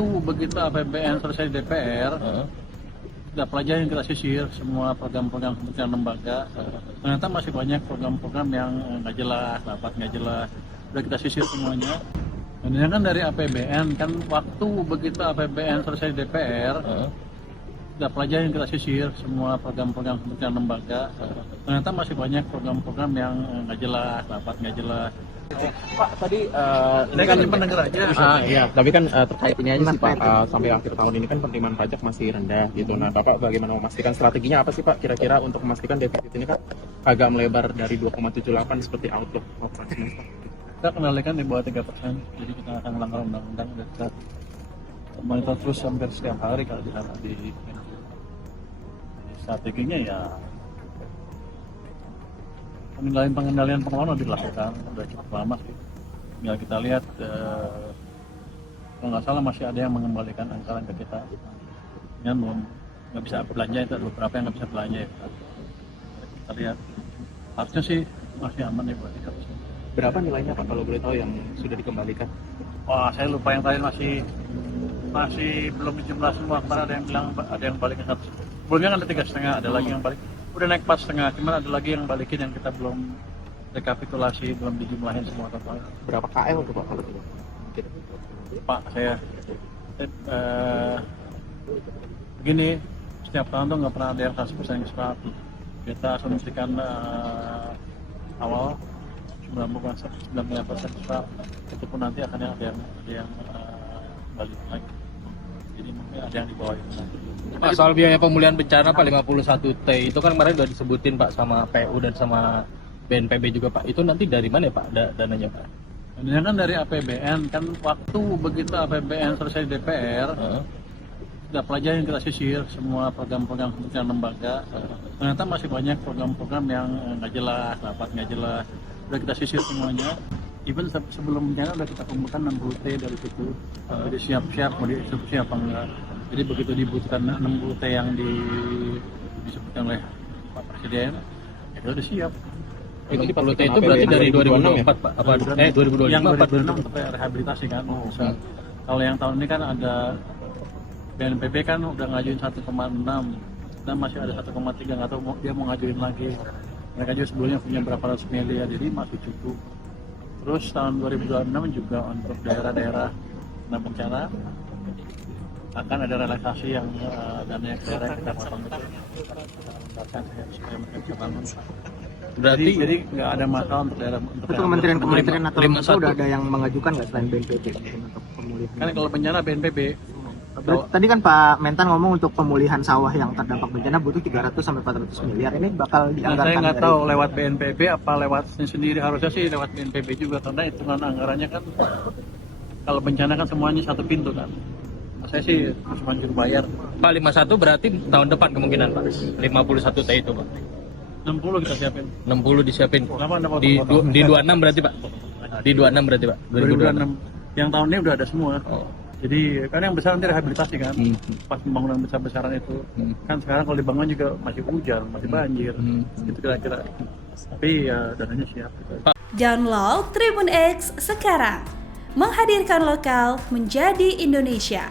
waktu begitu APBN selesai DPR, kita pelajarin, kita sisir semua program-program kementerian lembaga. Ternyata masih banyak program-program yang nggak jelas, rapat nggak jelas. Udah kita sisir semuanya. Dan ini kan dari APBN, kan waktu begitu APBN selesai DPR, kita pelajarin, kita sisir semua program-program kementerian lembaga. Ternyata masih banyak program-program yang nggak jelas, rapat nggak jelas. Pak, tadi Ini kan cuma denger aja. iya, tapi kan terkait ini aja sih Pak, sampai akhir tahun ini kan penerimaan pajak masih rendah gitu. Nah, Bapak bagaimana memastikan strateginya apa sih Pak kira-kira untuk memastikan defisit ini kan agak melebar dari 2,78 seperti outlook operasi semester? Kita kendalikan di bawah 3%, jadi kita akan melanggar undang-undang dan kita monitor terus hampir setiap hari kalau di sana di strateginya ya pengendalian pengeluaran udah dilakukan udah cukup lama sih. Tinggal kita lihat kalau nggak salah masih ada yang mengembalikan anggaran ke kita, yang belum nggak bisa belanja, itu ada beberapa yang nggak bisa belanja ya. Kita lihat harusnya sih masih aman ya buat 3%. Berapa nilainya Pak kalau boleh tahu yang sudah dikembalikan? Wah, saya lupa yang terakhir, masih belum dijumlah semua. Kemarin ada yang bilang ada yang balikin 1. Sebelumnya kan ada 3,5, ada lagi yang balik. Udah naik 4,5, cuman ada lagi yang balikin yang kita belum rekapitulasi, belum dijumlahin semua total. Berapa KL tuh Pak kalau tidak? Pak, saya begini, setiap tahun tuh nggak pernah ada yang 100% extra. Kita asumsikan awal 99% extra, itu pun nanti akan ada yang balik lagi. Jadi mungkin ada yang di bawah itu nanti. Pak, soal biaya pemulihan bencana Pak 51T itu kan kemarin udah disebutin Pak sama PU dan sama BNPB juga Pak. Itu nanti dari mana ya Pak dananya Pak? Ini kan dari APBN, kan waktu begitu APBN selesai DPR, kita pelajarin, kita sisir semua program-program kementerian lembaga. Ternyata masih banyak program-program yang nggak jelas, rapat nggak jelas. Udah kita sisir semuanya. Even sebelum bencana udah kita kumpulkan 60T dari situ. Jadi siap-siap mau dieksekusi apa enggak. Jadi begitu dibutuhkan 60T yang disebutkan oleh Pak Presiden, itu udah siap. Itu 40T itu berarti dari 2024 Pak? Apa 2025 yang apa 2026 untuk rehabilitasi kan. Kalau yang tahun ini kan ada BNPB kan udah ngajuin 1,6 dan masih ada 1,3, nggak tahu dia mau ngajuin lagi. Mereka juga sebelumnya punya berapa ratus miliar, jadi masih cukup. Terus tahun 2026 juga untuk daerah-daerah kena bencana akan ada relaksasi yang dana yang daerah yang kita potong itu supaya mereka bisa bangun. Berarti Jadi nggak ada masalah untuk daerah. Itu kementerian atau lembaga udah ada yang mengajukan nggak selain BNPB untuk pemulihan? Kan kalau bencana BNPB. Tadi kan Pak Mentan ngomong untuk pemulihan sawah yang terdampak bencana butuh 300 sampai 400 miliar. Ini bakal dianggarkan Saya nggak dari tahu lewat BNPB apa lewat sendiri, harusnya sih lewat BNPB juga karena hitungan anggarannya kan kalau bencana kan semuanya satu pintu kan. Saya sih cuma juru bayar. Pak 51 berarti tahun depan kemungkinan Pak. 51T itu Pak. 60 kita siapin. 60 disiapin. Kenapa Anda Di potong-potong? 26 berarti Pak. Di 26 berarti Pak. 2026. Yang tahun ini udah ada semua. Jadi kan yang besar nanti rehabilitasi kan. Pas pembangunan besar-besaran itu. Kan sekarang kalau dibangun juga masih hujan, masih banjir. Itu kira-kira. Tapi ya dananya siap. Download Tribun X sekarang. Menghadirkan lokal menjadi Indonesia.